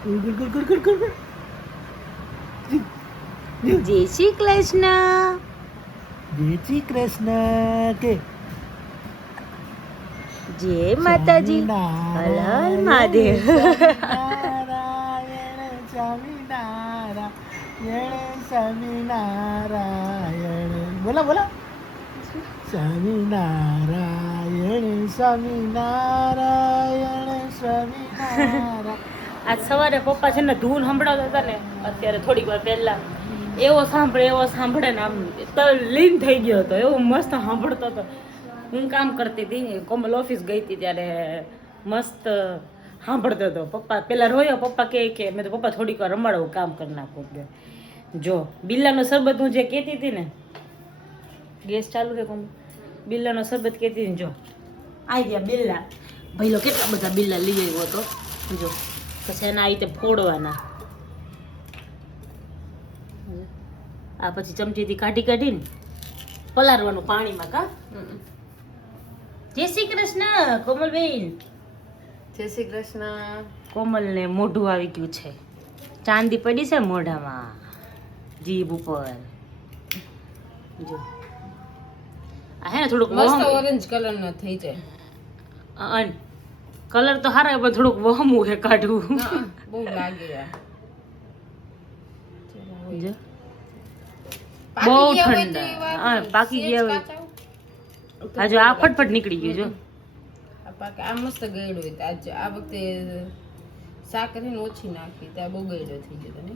જય શ્રી કૃષ્ણ. જય શ્રી કૃષ્ણ કે જય માતાજી. હર હર મહાદેવ. નારાયણ સ્વામિનારાયણ સ્વામિનારાયણ. બોલા બોલા. સ્વામિનારાયણ સ્વામિનારાયણ સ્વામિનારાયણ. આજ સવારે પપ્પા છે ને ધૂન સંભળાવતા હતા ને, અત્યારે થોડીક વાર પહેલા એવો સાંભળે ને આમ તો લીન થઈ ગયો હતો. એવો મસ્ત સાંભળતો હતો. હું કામ કરતી હતી, કોમલ ઓફિસ ગઈ હતી ત્યારે મસ્ત સાંભળતો હતો. પપ્પા પેલા રોયો. પપ્પા કે મેં તો પપ્પા થોડીક વાર રમાડવું, કામ કરી નાખું. જો બિલ્લાનો શરબત હું જે કહેતી હતી ને, ગેસ ચાલુ છે કોમ, બિલ્લાનો શરબત કહેતી હતી. જો આવી ગયા બિલ્લા. ભાઈલો કેટલા બધા બિલ્લા લઈ આવ્યો હતો. જો પછી એના આ રીતે ફોડવાના. આ પછી ચમચીથી કાઢીને પલાળવાનું પાણીમાં. કા જય શ્રી કૃષ્ણ કોમલબેન. જય શ્રી કૃષ્ણ. કોમલને મોઢું આવી ગયું છે, ચાંદી પડી છે મોઢામાં, જીભ ઉપર. જો આ હે ને થોડુંક મસ્ત ઓરેન્જ કલર નો થઈ જાય. કલર તો સારો પણ થોડુંક વહમું છે કાઢવું. બહુ લાગે યાર. જો બહુ ઠંડા. હા પાકી ગયા હોય. હા જો આ ફટફટ નીકળી ગયું. જો આ મસ્ત ગળ્યો હોય. આ વખતે સાકર ને ઓછી નાખી ત્યાં બહુ ગળ્યો થઈ ગયો ને.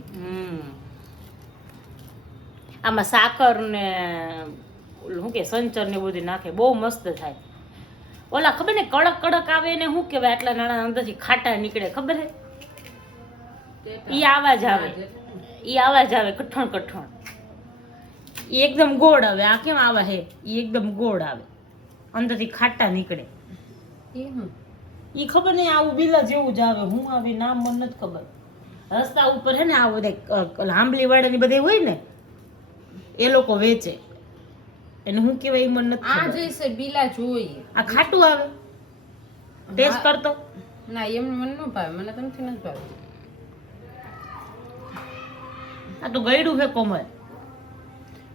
આમાં સાકર ને શું કે સંચર ને બધું નાખે, બહુ મસ્ત થાય. ઓલા ખબર ને કડક કડક આવે ને શું કહેવાય, આટલા નાના અંદરથી ખાટા નીકળે, ખબર હે? ઈ આવાજ આવે, કઠણ કઠણ. ઈ એકદમ ગોળ આવે. આ કેમ આવે હે? ઈ એકદમ ગોળ આવે, અંદરથી ખાટા નીકળે. ઈ ખબર નહીં, આવું બિલા જેવું જ આવે. હું આવે નામ મને નથી ખબર. રસ્તા ઉપર હે ને આ બધા આંબલી વાળાની બધે હોય ને, એ લોકો વેચે. એને શું કહેવાય મને નથી આ ખબર. જઈશે બિલા જોઈએ. આ ખાટું આવે, ટેસ્ટ કરતો. ના એમ મને ન ભાવે, મને તમથી નથી ભાવે. આ તો ગળ્યું છે કોમલ.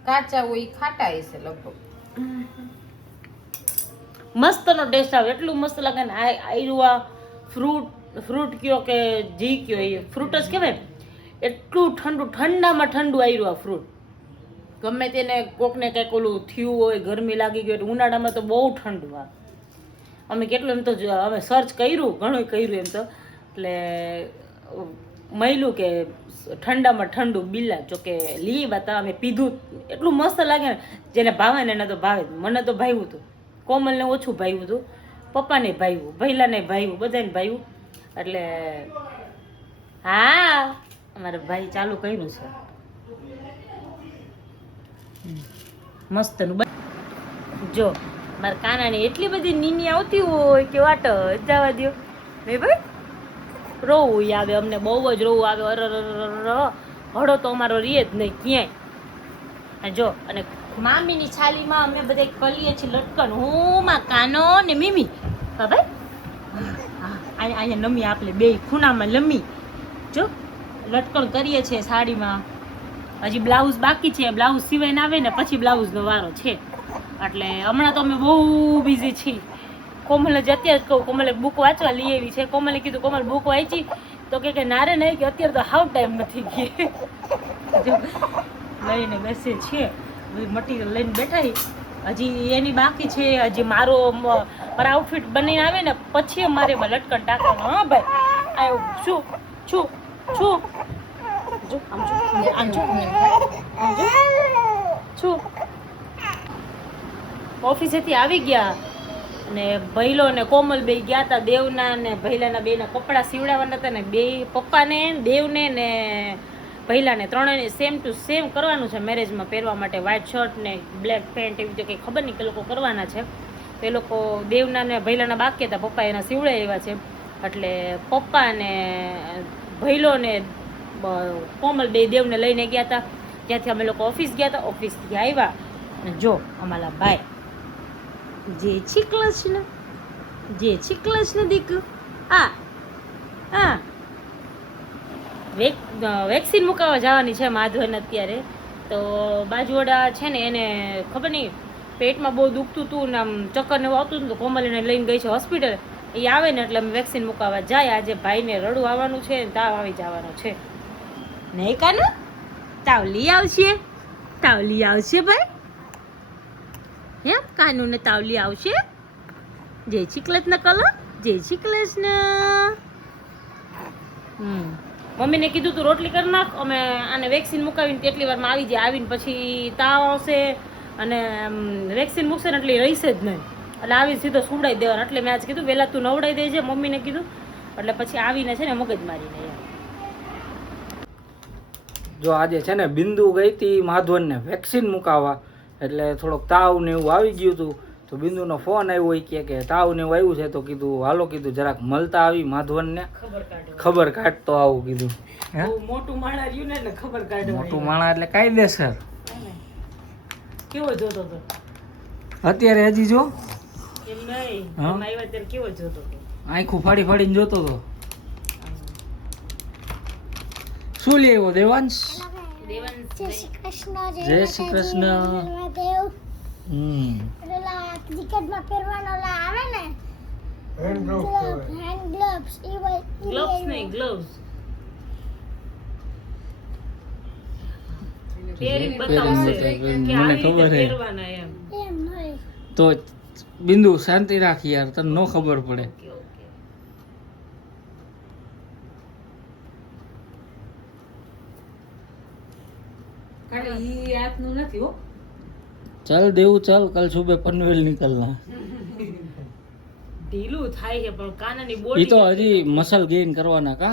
કાચા હોય ઈ ખાટા હશે લગભગ. મસ્તનો ટેસ્ટ આવે, એટલું મસ્ત લાગે ને. આયરું આ ફ્રૂટ કયો કે જી કયો, એ ફ્રૂટ જ કહેવાય. એટલું ઠંડુ, ઠંડામાં ઠંડુ આયરું આ ફ્રૂટ. ગમે તેને કોકને કંઈક ઓલું થયું હોય, ગરમી લાગી ગઈ, ઉનાળામાં તો બહુ ઠંડુ આ. અમે કેટલું એમ તો અમે સર્ચ કર્યું, ઘણું કર્યું એમ તો, એટલે મળ્યું કે ઠંડામાં ઠંડુ બિલ્લા. જોકે લઈ બતા અમે પીધું, એટલું મસ્ત લાગે ને. જેને ભાવે ને એને તો ભાવે. મને તો ભાવ્યું હતું, કોમલને ઓછું ભાવ્યું હતું, પપ્પાને ભાવ્યું, ભૈલાને ભાવ્યું, બધાને ભાવ્યું. એટલે હા અમારા ભાઈ ચાલુ કર્યું છે મસ્તનું. જો મારા કાનાની એટલી બધી નીની આવતી હોય કે વાટ જવા દો. મેં ભાઈ રોવું આવે, અમને બહુ જ રોવું આવે. હળો તો અમારો રીએ જ નહીં ક્યાંય. જો અને મામીની છાલીમાં અમે બધા કલીએ છીએ લટકન. હું માં કાનો ને મીમી. હા ભાઈ, અહીંયા નમી આપણે બે ખૂણામાં લમી. જો લટકણ કરીએ છીએ સાડીમાં. હજી બ્લાઉઝ બાકી છે, બ્લાઉઝ સિવાયને આવે ને પછી બ્લાઉઝનો વારો છે. એટલે હમણાં તો અમે બહુ બિઝી છીએ. કોમલે જ અત્યારે જ કહું, કોમલે બુક વાંચવા લઈ આવી છે. કોમલે કીધું કોમલ બુક વાંચી, તો કે નારે નહીં, કે અત્યારે તો હાવ ટાઈમ નથી ગઈ. લઈને બેસે છે, મટીરિયલ લઈને બેઠા. હજી એની બાકી છે. હજી મારો આઉટફિટ બનીને આવે ને પછી અમારે લટકણ ટાંકવાનું. હા ભાઈ, આવ્યું શું છું છું જો આમ જો છું. ઓફિસેથી આવી ગયા અને ભૈલો ને કોમલ બે ગયા હતા દેવના ને ભૈલાના બેના કપડાં સીવડાવવાના હતા ને. બે પપ્પાને, દેવને ને ભૈલાને ત્રણેયને સેમ ટુ સેમ કરવાનું છે મેરેજમાં પહેરવા માટે. વ્હાઇટ શર્ટ ને બ્લેક પેન્ટ એવી રીતે કંઈ ખબર નહીં કે લોકો કરવાના છે. તો એ લોકો દેવના ને ભૈલાના બાકી હતા, પપ્પા એના સીવડાવ્યા એવા છે. એટલે પપ્પા ને ભૈલો ને કોમલ બે દેવને લઈને ગયા હતા. ત્યાંથી અમે લોકો ઓફિસ ગયા હતા. ઓફિસથી આવ્યા અને જો અમારા ભાઈ જે શ્રી કૃષ્ણ, જય શ્રી કૃષ્ણ દીકુ. આ હા વેક્સિન મુકાવવા જવાની છે માધવન અત્યારે. તો બાજુવાળા છે ને એને ખબર નહીં પેટમાં બહુ દુખતું હતું ને આમ ચક્કર ને એવું આવતું હતું તો કોમલીને લઈને ગઈ છે હોસ્પિટલ. એ આવે ને એટલે અમે વેક્સિન મુકાવવા જાય. આજે ભાઈને રડું આવવાનું છે ને તાવ આવી જવાનો છે. નહીં કાનુ તાવ લઈ આવશે ભાઈ. હે કાનુ ને તાવ લઈ આવશે. જય શ્રી કૃષ્ણ કલો, જય શ્રી કૃષ્ણ. મમ્મીને કીધું તું રોટલી કરી નાખ, અમે આને વેક્સિન મુકાવીને તેટલી વારમાં આવી જાય. આવીને પછી તાવ આવશે અને વેક્સિન મૂકશે ને એટલે રહીશે જ નહીં. એટલે આવી સીધો સુવડાવી દેવાનો. એટલે મેં આજ કીધું વહેલા તું નવડાવી દેજે, મમ્મીને કીધું. એટલે પછી આવીને છે ને મગજ મારીને જો આજે છે ને બિંદુ ગઈ હતી માધવનને વેક્સિન મુકાવવા, એટલે થોડોક તાવ ને એવું આવી ગયું હતું. તો બિંદુનો ફોન આવ્યો હોય કે તાવ ને એવું આવ્યું છે. તો કીધું હાલો કીધું જરાક મળતા આવી માધવનને ખબર કાઢતો આવું કીધું. મોટું માણા રહ્યું ને એટલે ખબર કાઢો. મોટું માણા એટલે કાયદેસર. કેવો જોતો હતો અત્યારે હજી જો એમ નહીં, આવ્યા ત્યારે કેવો જોતો હતો. આંખું ફાડી ફાડીને જોતો હતો. શું લે આવ્યો દેવાંશ? જય શ્રી કૃષ્ણ. ક્રિકેટમાં પહેરવાનો આવે ને હેન્ડ ગ્લોવ્સ ગ્લોવ્સ નહીં, ગ્લોવ્સ પહેરીને બતાવશે કે મને આવી ખબર રીતે હે. પહેરવાના એમ. એમ નહીં તો બિંદુ શાંતિ રાખ યાર, તને ન ખબર પડે. Okay, okay. चल देव चल, कल सुबह पनवेल निकलना. ઢીલું થાય છે પણ કાનાની ये બોડી तो हजी मसल गेन करवाना का.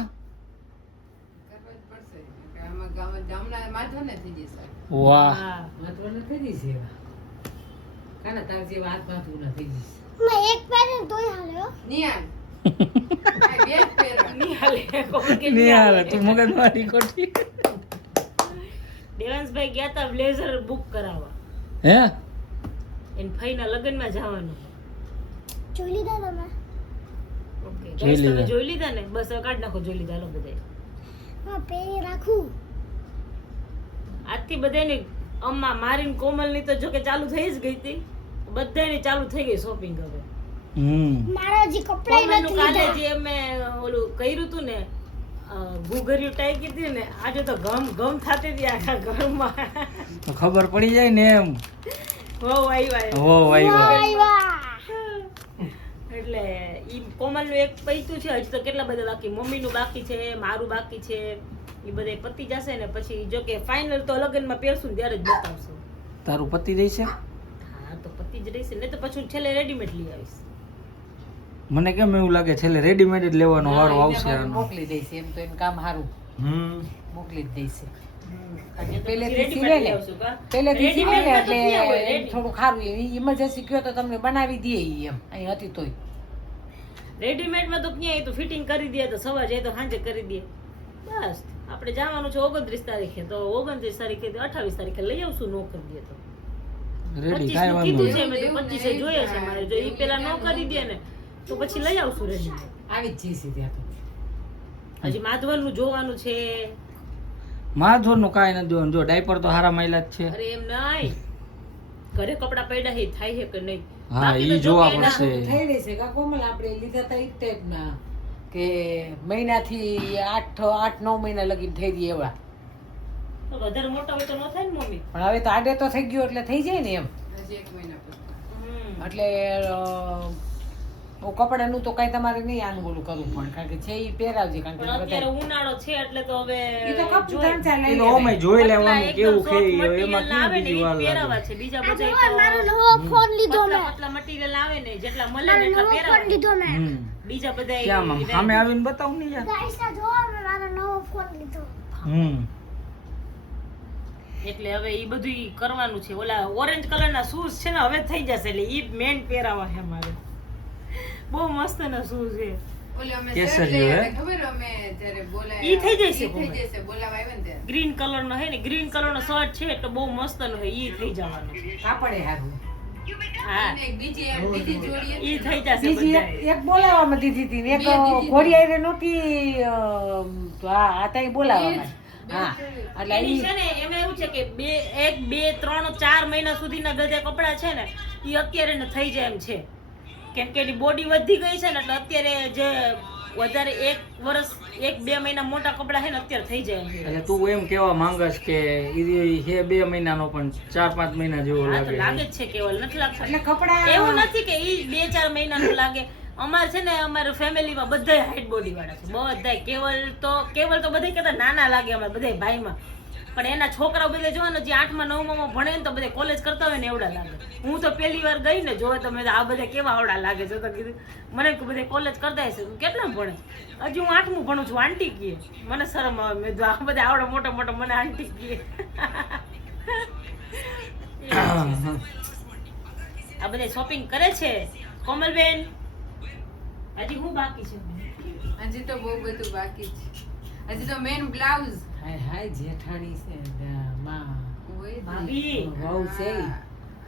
કરવા જ પડશે કે આમાં ગામના માધવને થઈ જશે. वाह મેં એક પહેરીને તોય હાલ્યો નિયાન આ બે જ પહેરવા. નહીં હાલે. ખબર કે नहीं यार तू मगज मारी कोठी દેવાંશભાઈ ગયા તા બ્લેઝર બુક કરાવવા. है. એને ફઈના લગ્નમાં જવાનું. જોઈ લીધા તમે ઓકે જોઈ guys, તમે લીધા. જોઈ લીધા ને? બસ હવે કાઢ નાખો. જોઈ લીધા હાલો બધાય. હા પહેરી રાખું આજથી બધાની અમ્મા મારીને કોમલની તો જો કે ચાલુ થઈ જ ગઈ હતી. બધાની ચાલુ થઈ ગઈ શોપિંગ હવે. મારા હજી કપડાં કોમલનું નથી કાલે લીધા જે મેં ઓલું કર્યું હતું ને ગુગરિયું ટાઈ કીધી ને, આજે તો ગમ ગમ થાતી હતી આખા ઘરમાં. तो खबर पड़ी जाए ने एम. હો આવ્યા वो भाई આવ્યા એટલે ઈ કોમલનું એક પૈતું છે. હજી તો કેટલા બધા બાકી, મમ્મીનું બાકી છે, મારું બાકી છે. એ બધે પતી જશે ને પછી જો કે ફાઇનલ તો લગ્નમાં પહેરશું ને ત્યારે જ બતાવશું. तारू पति दई छे. હા તો પતી જ રહેશે ને, તો પછી છેલ્લે રેડીમેડ લઈ આવીશ. મને કેમ એવું લાગે છેલ્લે રેડીમેડ જ લેવાનો વારો આવશે આનો. મોકલી દઈશ એમ તો એનું કામ સારું મોકલી જ દઈશ પહેલેથી રેડીમેડ સીવે લઈ ને આવશું કા? પહેલેથી સીવે ને રેડીમેડમાં તો એટલે ક્યાં હોય? એમ થોડું સારું ઇમરજન્સી કયો તો તમને બનાવી દે ઈ એમ અહીં હતી તોય રેડીમેડમાં તો ક્યાં એ તો ફિટિંગ કરી દે તો સવાર જાય તો સાંજે કરી દે. બસ આપણે જવાનું છે 29 તારીખે, તો 29 તારીખે 28 તારીખે લઈ આવશું. નો કરી દે તો રેડી 25 કાઈ નું વાંધો કીધું છે નહીં. મેં તો 25 જોઈએ છે મારે. જો ઈ પેલા નો કરી દે ને તો પછી લઈ આવશું રેડીમેડ. આવી જ જઈશ ત્યાં તો હજી માધવનનું જોવાનું છે. માધવર નું કાઈ નથી જોવાનું. જો ડાયપર તો હારા માયલા જ છે. અરે એમ નહીં, ઘરે કપડા પડ્યા છે થાય છે કે નહીં. હા બાકી તો ઈ જો જોવા કે એના- પડશે. થઈ રહેશે કા કોમલ આપણે લીધા હતા ઈ ટાઈપના કે મહિનાથી 8-9 મહિના લગીને થઈ રહી એવા તો વધારે મોટા હોય તો ન થાય ને મમ્મી. પણ હવે તો આડે તો થઈ ગયો એટલે થઈ જાય ને એમ હજી 1 મહિના પછી. એટલે કપડાનું તો કઈ તમારે નહીં આનું બોલું કરવું પણ કારણ કે છે ઈ પહેરાવજે કારણ પણ કે અત્યારે બધા ઉનાળો છે એટલે તો હવે ઈ તો કપ જોઈએ. 3-4 લઈ ઈ તો ઓમે જોઈ પતલા લેવાનું એકદમ કેવું soft ખેઈ material એમાં ના આવે કેવી ને બીજી ઈ વાર પહેરાવા લાગે. છે. બીજા આ બધા જો મારો નવો ફોન લીધો મેં પતલા મટીરિયલ આવે ને જેટલા મળે મારો ને એટલા નવો ફોન પહેરાવા. લીધો મેં બીજા બધા ક્યાં આમ સામે આવીને બતાવ ને યાર. ગાઈસ આ જો મેં મારો નવો ફોન લીધો એટલે હવે ઈ બધું ઈ કરવાનું છે. ઓલા ઓરેન્જ કલરના શૂઝ છે ને હવે થઈ જશે એટલે ઈ મેન પહેરાવા છે મારે. બહુ મસ્ત ના શૂઝ છે. ઓલે અમે કેસરી શર્ટ લઈ હે? આવ્યા ખબર અમે જ્યારે બોલાવ્યા ઈ થઈ જશે ઈ થઈ કોમલ. જશે બોલાવા આવ્યા ને ત્યારે. ગ્રીન કલર નો હે ને, ગ્રીન કલર નો શર્ટ છે એટલે બહુ મસ્ત નો હે. ઈ થઈ જવાનું છે. કાપડે સારું હા અને એક બીજી જોડી હતી. ઈ થઈ જશે બીજી બધાય. એક બોલાવવામાં દીધી હતી ને એક બે દીધી. ઘોડિયારે નહોતી તો આ તઈ બોલાવવા હા એટલે એની ઈ છે ને એમાં એવું છે કે 1 2 3 4 મહિના સુધીના બધા કપડાં છે ને એ અત્યારે ને થઈ જાય એમ છે, કેમ કે એની બોડી વધી ગઈ છે ને એટલે અત્યારે જે વધારે 1 વર્ષ 1 2 મહિના મોટા કપડાં છે ને અત્યારે થઈ જાય એમ છે. એટલે તું એમ કેવા માંગસ કે ઈ હે 2 મહિનાનો પણ 4-5 મહિના જેવો હા તો લાગે લાગે જ છે કેવલ નથી લાગતું. એટલે કપડા એવું નથી કે ઈ 2-4 મહિનાનું લાગે. અમારે છે ને અમારા ફેમિલીમાં બધાય હાઈટ બોડી વાળા છે, બધાય. કેવલ તો બધાય કરતા નાના લાગે અમારે બધાય ભાઈમાં, પણ એના છોકરાઓ બધા જો ને જે 8મા 9મા ભણે ને તો બધા કોલેજ કરતા હોય ને એવડા લાગે. હું તો પહેલી વાર ગઈ ને જો તમે આ બધા કેવા આવડા લાગે છે, તો કીધું મને કે બધા કોલેજ કરતા હશે. કેટલા ભણે? હજી હું 8મું ભણું છું. આંટી કહે, મને શરમ આવે. મેં કીધું આ બધા આવડો મોટો મને આંટી કહે. આ બધા શોપિંગ કરે છે કોમલબેન. હજી હું બાકી છે? હજી તો બહુ બધું બાકી છે. હજી તો મેન બ્લાઉઝ હાય હાય જેઠાણી છે માં ભાભી વહુ છે ઈ.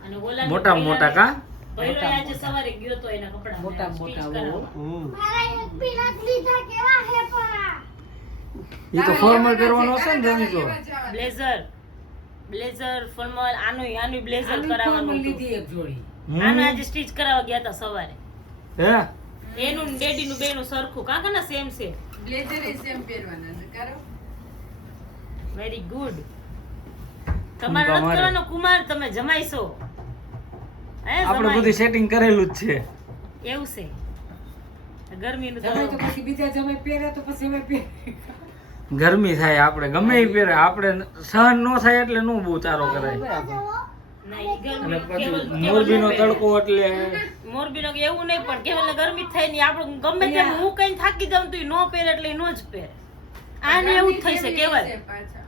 અને ઓલા મોટા મોટા કા પહેલો આજે સવારે ગયો તો એના કપડા મોટા મોટા વહુ. મારા એક બી નથી લીધા કેવા હે પણ ઈ તો ફોર્મલ પહેરવાનો હશે ને તમે તો બ્લેઝર ફોર્મલ આનું બ્લેઝર આની કરાવવાનું formal હતું. લીધી એક જોડી આનું આજે સ્ટીચ કરાવવા ગયા હતા સવારે. હે એનું ને ડેડીનું બેનું સરખું કાકા ના સેમ છે. બ્લેઝર એ સેમ પહેરવાના છે કરો. Very good. તમારે નથી કરવાનો કુમાર, તમે જમાઈશો. હે આપણે જમાઈ. બધું સેટિંગ કરેલું જ છે. એવું છે. ગરમીનું જમાઈ તો તો પછી બીજા જમાઈ પહેરે તો પછી અમે પહેરે ગરમી થાય આપણે ગમે એ પહેરે, આપણે સહન ન થાય એટલે નો બહુ ચારો કરાય. ના, ઈ ગરમી અને પછી કેવલ મોરબીનો પહેરે. તડકો એટલે મોરબીનો કે એવું નહીં, પણ કેવલને ગરમી જ થાય નહીં. આપણે ગમે તેમ હું કઈ થાકી જાઉં તો ઈ નો પહેરે એટલે ઈ નો જ પહેરે. આને એવું જ થાય છે કેવલ પાછા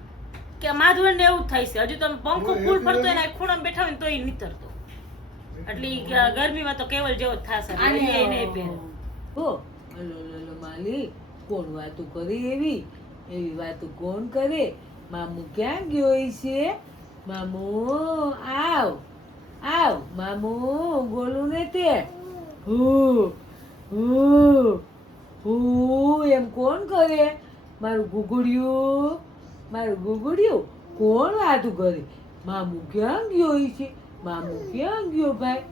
કે માધવનને એવું જ થાય છે. હજુ તમે પંખો ફૂલ ફરતો હોય ને આ ખૂણામાં બેઠા હોય ને તોય નીતરતો. એટલે ઈ ગરમીમાં તો કેવલ જેવો જ થશે. એટલે ઈ નહીં પહેરે. હો અલો માલી કોણ વાતું કરી એવી વાતું કોણ કરે? મામુ ક્યાં ગયો છે? મામુ આવ આવ મામુ ગોલું ને તે હું એમ કોણ કરે? મારું ગુગુડિયું કોણ વાતું કરે? મામુ ક્યાં ગયો છે? મામુ ક્યાં ગયો ભાઈ?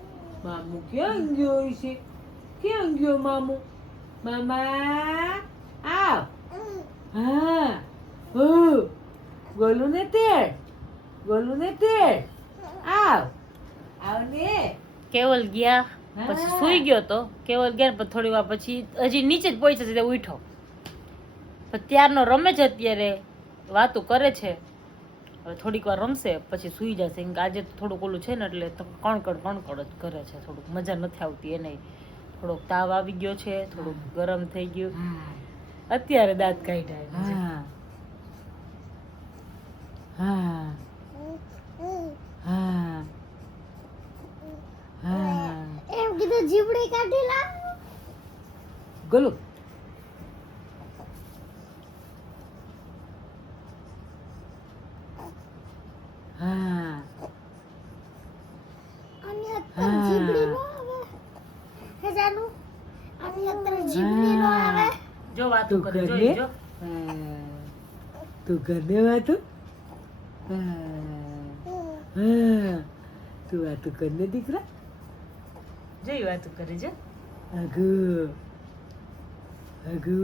મામુ ક્યાં ગયો છે? ક્યાં ગયો મામુ? મામા આવ હા ગોલું ને તેડ આવ આવ ને કેવલ ગયા પછી સુઈ ગયો તો. કેવલ ગયા પછી થોડી વાર પછી હજી નીચે જ પહોંચ્યો છે તે ઉઠો. પછી ત્યારનો રમે છે, અત્યારે વાતો કરે છે. હવે થોડીક વાર રમશે પછી સુઈ જશે. કેમ કે આજે તો થોડુંક ઓલું છે ને એટલે કણકડ જ કરે છે. થોડુંક મજા નથી આવતી એને. થોડોક તાવ આવી ગયો છે, થોડુંક ગરમ થઈ ગયું. અત્યારે દાંત કાઢ્યા છે. હા હા હા એમ કીધું જીબડી કાઢી લાવ. ગોલું હા આની અત્યારે જીબડી નો આવે હે જાનું. આની અત્યારે જીબડી નો આવે. જો વાતો તું કરે કરે? જો તું કરને વાતું તું વાતું કરને દીકરા જોઈ વાતો કરે છે. અગુ